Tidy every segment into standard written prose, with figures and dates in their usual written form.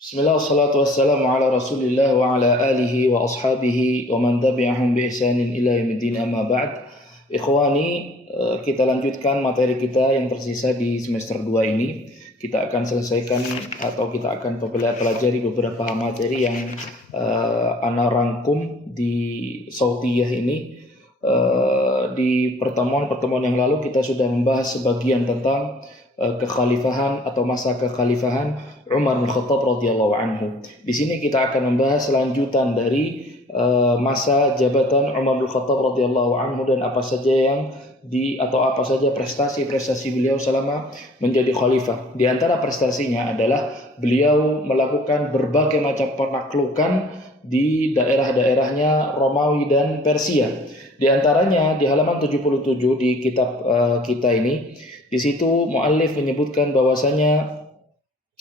Bismillah, wassalatu wassalamu ala rasulillah wa ala alihi wa ashabihi wa man tabi'ahum bi ihsanin ila yaumiddin, amma ba'd. Ikhwani, kita lanjutkan materi kita yang tersisa di semester 2 ini. Kita akan selesaikan atau kita akan pelajari beberapa materi yang ana rangkum di Sautiyah ini. Di pertemuan-pertemuan yang lalu kita sudah membahas sebagian tentang kekhalifahan atau masa kekhalifahan Umar bin Khattab radhiyallahu anhu. Di sini kita akan membahas lanjutan dari masa jabatan Umar bin Khattab radhiyallahu anhu dan apa saja prestasi-prestasi beliau selama menjadi khalifah. Di antara prestasinya adalah beliau melakukan berbagai macam penaklukan di daerah-daerahnya Romawi dan Persia. Di antaranya di halaman 77 di kitab kita ini, di situ muallif menyebutkan bahwasanya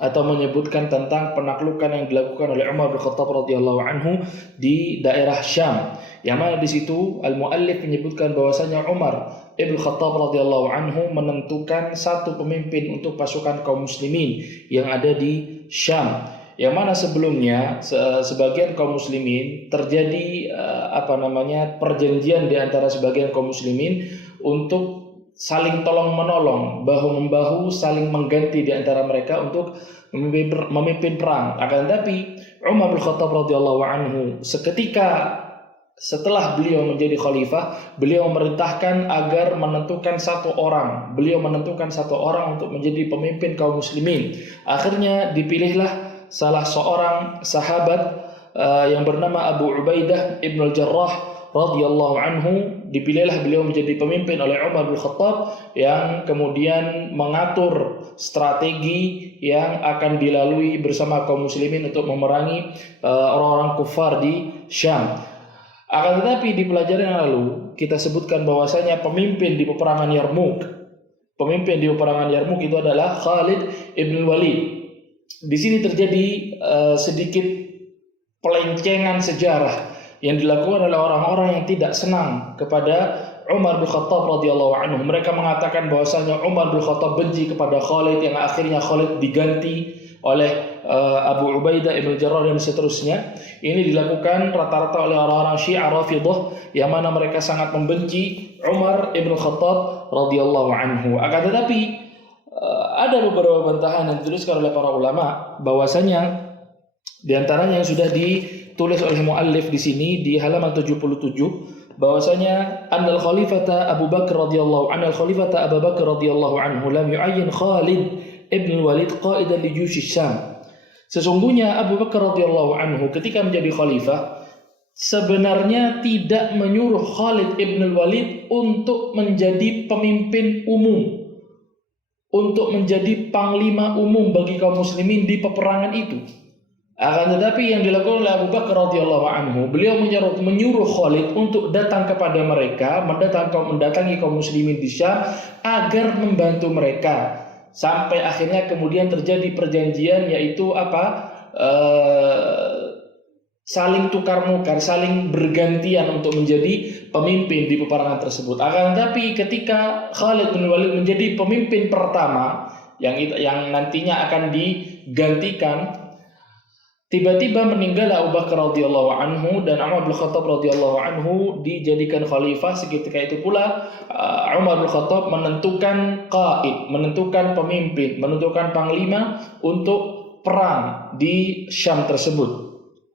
atau menyebutkan tentang penaklukan yang dilakukan oleh Umar bin Khattab radhiyallahu anhu di daerah Syam. Yang mana di situ al-muallif menyebutkan bahwasanya Umar ibn Khattab radhiyallahu anhu menentukan satu pemimpin untuk pasukan kaum muslimin yang ada di Syam. Yang mana sebelumnya sebagian kaum muslimin terjadi perjanjian di antara sebagian kaum muslimin untuk saling tolong menolong, bahu-membahu, saling mengganti di antara mereka untuk memimpin perang. Akan tetapi Umar bin Khattab radhiyallahu anhu seketika setelah beliau menjadi khalifah, beliau memerintahkan agar menentukan satu orang. Beliau menentukan satu orang untuk menjadi pemimpin kaum muslimin. Akhirnya dipilihlah salah seorang sahabat yang bernama Abu Ubaidah ibn al-Jarrah radhiyallahu anhu. Dipilihlah beliau menjadi pemimpin oleh Umar bin Khattab yang kemudian mengatur strategi yang akan dilalui bersama kaum muslimin untuk memerangi orang-orang kufar di Syam. Akan tetapi di pelajaran yang lalu kita sebutkan bahwasanya pemimpin di peperangan Yarmuk itu adalah Khalid ibn Walid. Di sini terjadi sedikit pelencengan sejarah yang dilakukan oleh orang-orang yang tidak senang kepada Umar bin Khattab radhiyallahu anhu. Mereka mengatakan bahwasanya Umar bin Khattab benci kepada Khalid, yang akhirnya Khalid diganti oleh Abu Ubaidah ibn Jarrah dan seterusnya. Ini dilakukan rata-rata oleh orang-orang Syiah Rafidhah yang mana mereka sangat membenci Umar ibn Khattab radhiyallahu anhu. Akan tetapi ada beberapa bantahan yang dituliskan oleh para ulama bahwasanya di antaranya yang sudah ditulis oleh muallif di sini di halaman 77 bahwasanya Abu Bakar radhiyallahu anhu lam yu'ayyin Khalid ibn Walid qaidan li juyush Syam. Sesungguhnya Abu Bakar radhiyallahu anhu ketika menjadi khalifah sebenarnya tidak menyuruh Khalid ibn Walid untuk menjadi pemimpin umum, untuk menjadi panglima umum bagi kaum muslimin di peperangan itu. Akan tetapi yang dilakukan oleh Abu Bakar radhiyallahu anhu, beliau menyuruh Khalid untuk datang kepada mereka, mendatangi kaum muslimin di Syam agar membantu mereka. Sampai akhirnya kemudian terjadi perjanjian, yaitu saling tukar-menukar, saling bergantian untuk menjadi pemimpin di peperangan tersebut. Akan tetapi ketika Khalid bin Walid menjadi pemimpin pertama yang nantinya akan digantikan, tiba-tiba meninggal Abu Bakar radhiyallahu anhu dan Umar bin Khattab radhiyallahu anhu dijadikan khalifah. Seketika itu pula Umar bin Khattab menentukan qaid, menentukan pemimpin, menentukan panglima untuk perang di Syam tersebut.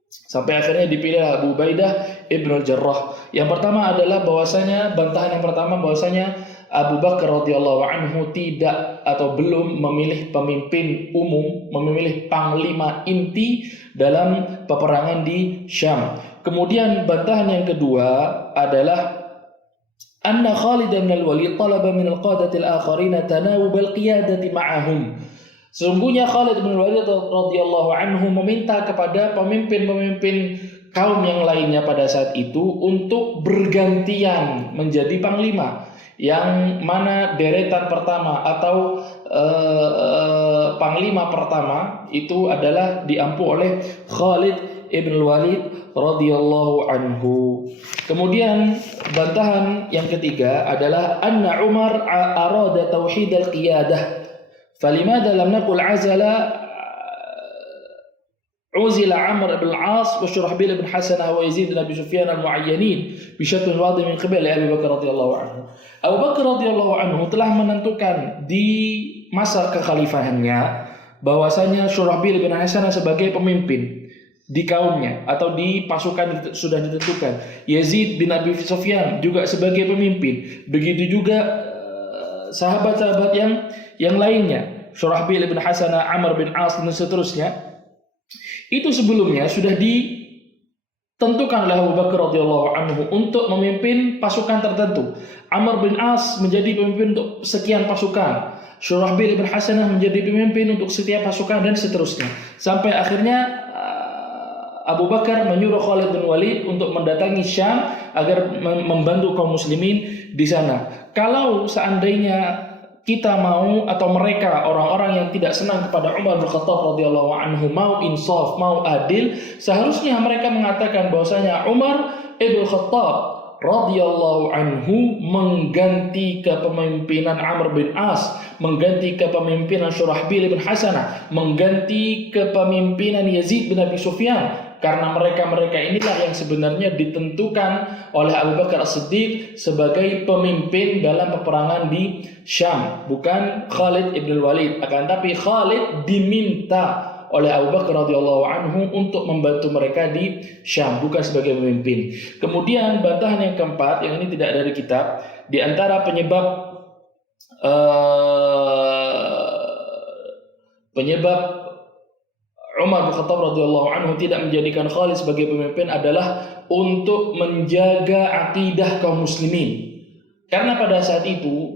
Sampai akhirnya dipilih Abu Ubaidah ibn al-Jarrah. Yang pertama adalah bantahan yang pertama bahwasanya Abu Bakar radhiyallahu anhu tidak atau belum memilih pemimpin umum, memilih panglima inti dalam peperangan di Syam. Kemudian bantahan yang kedua adalah anna Khalid bin al-Walid talaba min al-qadati al-akharin tanawub al-qiyadati ma'ahum. Sesungguhnya Khalid bin Walid radhiyallahu anhu meminta kepada pemimpin-pemimpin kaum yang lainnya pada saat itu untuk bergantian menjadi panglima, yang mana deretan pertama atau panglima pertama itu adalah diampu oleh Khalid ibn Walid radhiyallahu anhu. Kemudian bantahan yang ketiga adalah anna Umar arada tauhid al-qiyadah. Falimada lam naqul azala عُزِلَ عَمْرُ بن العاص وشرحبيل بن حسنة ويزيد بن أبي سفيان المعينين بشتم الواضح من قبل Abu Bakar radhiyallahu anhu. Abu Bakar radhiyallahu anhu telah menentukan di masa kekhalifahannya bahwasanya Syurahbil bin Hasanah sebagai pemimpin di kaumnya atau di pasukan sudah ditentukan. Yazid bin Abi Sufyan juga sebagai pemimpin. Begitu juga sahabat-sahabat yang lainnya, Syurahbil bin Hasanah, Amr bin As dan seterusnya. Itu sebelumnya sudah ditentukan oleh Abu Bakar radhiyallahu anhu untuk memimpin pasukan tertentu. Amr bin As menjadi pemimpin untuk sekian pasukan. Syurahbil bin Hasanah menjadi pemimpin untuk setiap pasukan dan seterusnya. Sampai akhirnya Abu Bakar menyuruh Khalid bin Walid untuk mendatangi Syam agar membantu kaum muslimin di sana. Kalau seandainya kita mau atau mereka orang-orang yang tidak senang kepada Umar bin Khattab radhiyallahu anhu mau insaf, mau adil, seharusnya mereka mengatakan bahwasanya Umar ibn Khattab radhiyallahu anhu mengganti kepemimpinan Amr bin As, mengganti kepemimpinan Syurahbil bin Hasanah, mengganti kepemimpinan Yazid bin Abi Sufyan. Karena mereka-mereka inilah yang sebenarnya ditentukan oleh Abu Bakar As-Siddiq sebagai pemimpin dalam peperangan di Syam, bukan Khalid ibn Walid. Akan tapi Khalid diminta oleh Abu Bakar radhiyallahu anhu untuk membantu mereka di Syam, bukan sebagai pemimpin. Kemudian bantahan yang keempat, yang ini tidak dari kitab, di antara penyebab Umar bin Khattab radhiyallahu anhu tidak menjadikan Khalid sebagai pemimpin adalah untuk menjaga akidah kaum muslimin. Karena pada saat itu,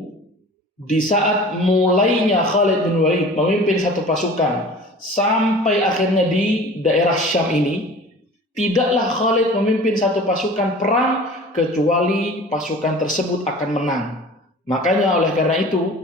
di saat mulainya Khalid bin Walid memimpin satu pasukan sampai akhirnya di daerah Syam ini, tidaklah Khalid memimpin satu pasukan perang kecuali pasukan tersebut akan menang. Makanya oleh karena itu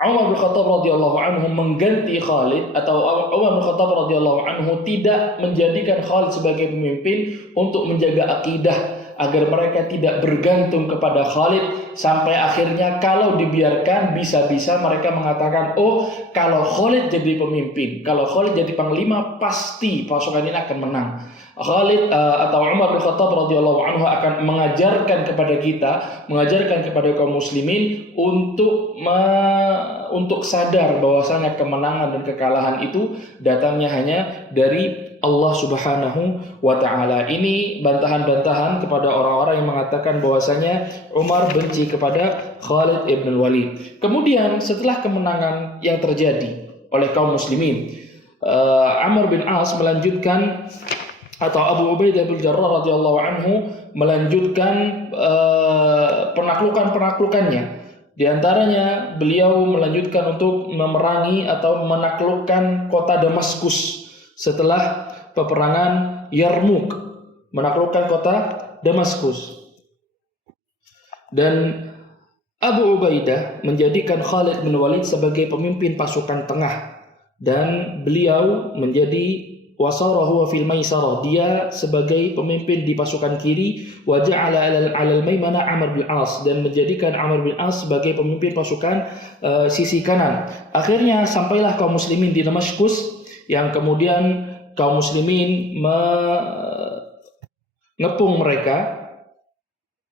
Umar bin Khattab radhiyallahu anhu mengganti Khalid, atau Umar bin Khattab radhiyallahu anhu tidak menjadikan Khalid sebagai pemimpin untuk menjaga akidah agar mereka tidak bergantung kepada Khalid sampai akhirnya kalau dibiarkan bisa-bisa mereka mengatakan, oh kalau Khalid jadi pemimpin, kalau Khalid jadi panglima pasti pasukan ini akan menang. Khalid atau Umar bin Khattab radhiyallahu anhu akan mengajarkan kepada kita, mengajarkan kepada kaum muslimin untuk sadar bahwasanya kemenangan dan kekalahan itu datangnya hanya dari Allah Subhanahu wa taala. Ini bantahan-bantahan kepada orang-orang yang mengatakan bahwasanya Umar benci kepada Khalid ibn Walid. Kemudian setelah kemenangan yang terjadi oleh kaum muslimin, Amr bin As melanjutkan, atau Abu Ubaidah bin Jarrah radhiyallahu anhu melanjutkan penaklukan-penaklukannya. Di antaranya beliau melanjutkan untuk memerangi atau menaklukkan kota Damaskus setelah peperangan Yarmuk, menaklukkan kota Damaskus. Dan Abu Ubaidah menjadikan Khalid bin Walid sebagai pemimpin pasukan tengah, dan beliau menjadi wasarahu fil maisarah, dia sebagai pemimpin di pasukan kiri, wa ja'ala 'alal maimana Amr bin As, dan menjadikan Amr bin As sebagai pemimpin pasukan sisi kanan. Akhirnya sampailah kaum muslimin di Damaskus, yang kemudian kaum muslimin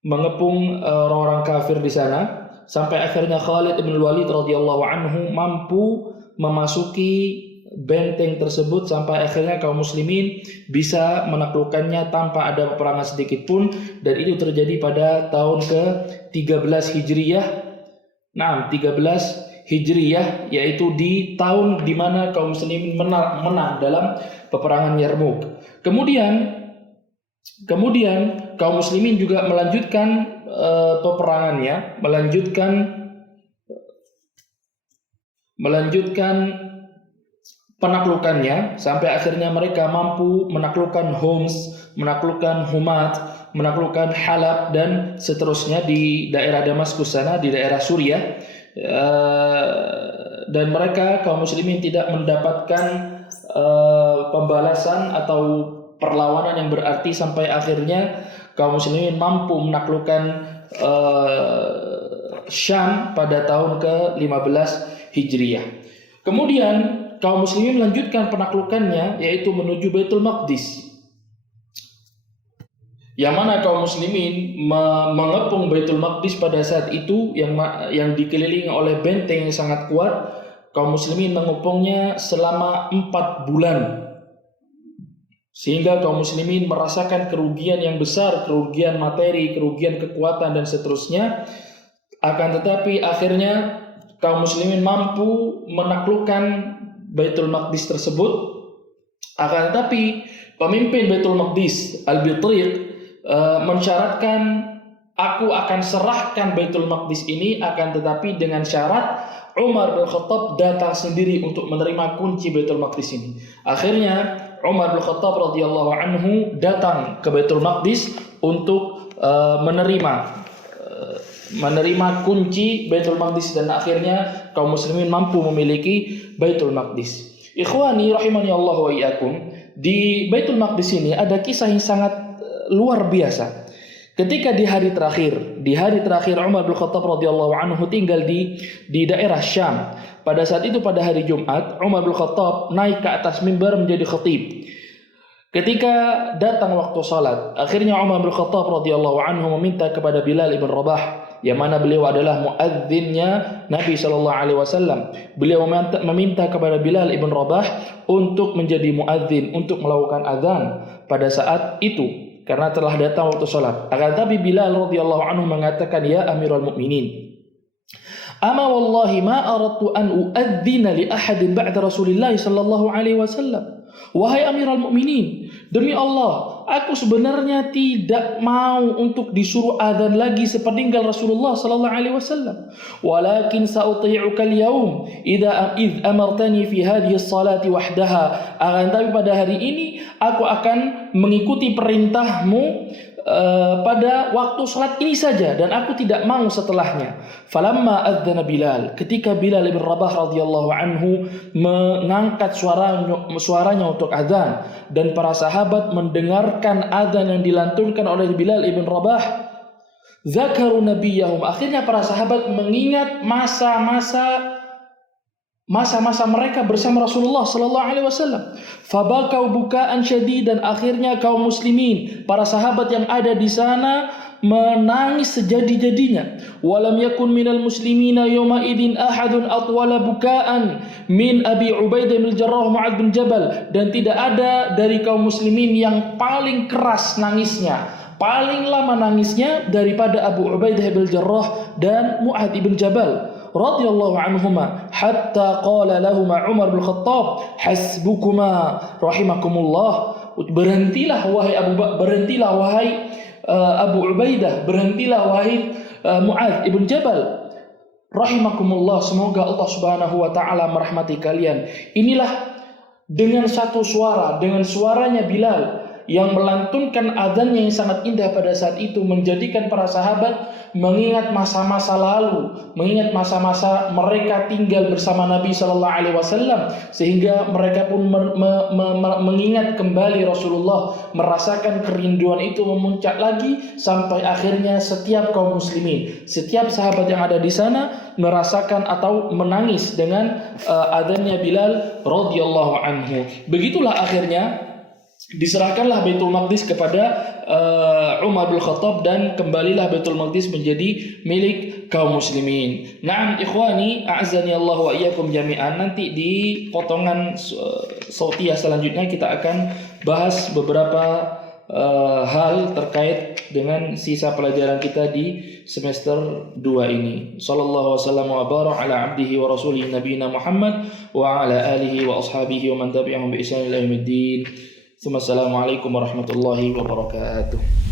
mengepung orang-orang kafir di sana, sampai akhirnya Khalid bin Walid radhiyallahu anhu mampu memasuki benteng tersebut, sampai akhirnya kaum muslimin bisa menaklukkannya tanpa ada peperangan sedikit pun, dan itu terjadi pada tahun ke-13 Hijriyah. 13 Hijriyah, yaitu di tahun di mana kaum muslimin menang dalam peperangan Yarmuk. Kemudian kaum muslimin juga melanjutkan peperangannya, melanjutkan penaklukannya sampai akhirnya mereka mampu menaklukkan Homs, menaklukkan Humat, menaklukkan Halab dan seterusnya di daerah Damaskus sana, di daerah Suriah. Dan mereka kaum muslimin tidak mendapatkan pembalasan atau perlawanan yang berarti sampai akhirnya kaum muslimin mampu menaklukkan Syam pada tahun ke-15 Hijriyah. Kemudian kaum muslimin melanjutkan penaklukannya, yaitu menuju Baitul Maqdis. Yang mana kaum muslimin mengepung Baitul Maqdis pada saat itu yang dikelilingi oleh benteng yang sangat kuat. Kaum muslimin mengepungnya selama 4 bulan. Sehingga kaum muslimin merasakan kerugian yang besar, kerugian materi, kerugian kekuatan dan seterusnya. Akan tetapi akhirnya kaum muslimin mampu menaklukkan Baitul Maqdis tersebut. Akan tetapi pemimpin Baitul Maqdis Al-Bitriq mensyaratkan, aku akan serahkan Baitul Maqdis ini, akan tetapi dengan syarat Umar bin Khattab datang sendiri untuk menerima kunci Baitul Maqdis ini. Akhirnya Umar bin Khattab radhiyallahu anhu datang ke Baitul Maqdis untuk menerima kunci Baitul Maqdis, dan akhirnya kaum muslimin mampu memiliki Baitul Maqdis. Ikhwani rahimani Allah wa iyyakum, di Baitul Maqdis ini ada kisah yang sangat luar biasa. Ketika di hari terakhir Umar bin Khattab radhiyallahu anhu tinggal di daerah Syam. Pada saat itu pada hari Jumat, Umar bin Khattab naik ke atas mimbar menjadi khatib. Ketika datang waktu salat, akhirnya Umar bin Khattab radhiyallahu anhu meminta kepada Bilal ibn Rabah, yang mana beliau adalah muadzinnya Nabi sallallahu alaihi wasallam. Beliau meminta kepada Bilal ibn Rabah untuk menjadi muadzin, untuk melakukan azan pada saat itu, karena telah datang waktu salat. Akan tetapi Bilal radhiyallahu anhu mengatakan, "Ya Amirul Mukminin, ama wallahi ma aradtu an uadzina li ahadin ba'da Rasulillah sallallahu alaihi wasallam." Wahai Amirul Mukminin, demi Allah, aku sebenarnya tidak mau untuk disuruh azan lagi sepeninggal Rasulullah sallallahu alaihi wasallam. Walakin sa'uti'uka al-yawm idza amartani fi hadhihi as-salati wahdaha. Akan tapi pada hari ini aku akan mengikuti perintahmu pada waktu salat ini saja, dan aku tidak mau setelahnya. Falamma adzana Bilal, ketika Bilal bin Rabah radhiyallahu anhu mengangkat suaranya untuk azan, dan para sahabat mendengarkan azan yang dilantunkan oleh Bilal bin Rabah, zakaru nabiyahum, akhirnya para sahabat mengingat masa-masa mereka bersama Rasulullah sallallahu alaihi wasallam. Fabakau bukaan syadidan, akhirnya kaum muslimin, para sahabat yang ada di sana menangis sejadi-jadinya. Walam yakun minal muslimina yawma idin ahadun atwala bukaan min Abi Ubaidah bin Jarrah Mu'adz bin Jabal, dan tidak ada dari kaum muslimin yang paling keras nangisnya, paling lama nangisnya daripada Abu Ubaidah bin Jarrah dan Mu'adz bin Jabal radhiyallahu anhuma, hatta qala lahumma Umar bin Khattab, hasbukuma rahimakumullah. Berhentilah wahai Abu Ubaidah, berhentilah wahai Mu'adz ibn Jabal, rahimakumullah, semoga Allah Subhanahu wa taala merahmati kalian. Inilah dengan satu suara, dengan suaranya Bilal yang melantunkan adzannya yang sangat indah pada saat itu, menjadikan para sahabat mengingat masa-masa lalu, mengingat masa-masa mereka tinggal bersama Nabi sallallahu alaihi wasallam, sehingga mereka pun mengingat kembali Rasulullah, merasakan kerinduan itu memuncak lagi, sampai akhirnya setiap kaum muslimin, setiap sahabat yang ada di sana merasakan atau menangis dengan adzannya Bilal radhiyallahu anhu. Begitulah akhirnya diserahkanlah Baitul Maqdis kepada Umar bin Khattab, dan kembalilah Baitul Maqdis menjadi milik kaum muslimin. Naam ikhwani, a'azzani Allah wa iyyakum jami'an. Nanti di potongan sautiyah selanjutnya kita akan bahas beberapa hal terkait dengan sisa pelajaran kita di semester 2 ini. Sallallahu wasallam wa baraka ala abdihi wa rasulihi nabiyina Muhammad wa ala alihi wa ashabihi wa man tabi'ahum bi ihsan ila yaumiddin. Assalamualaikum warahmatullahi wabarakatuh.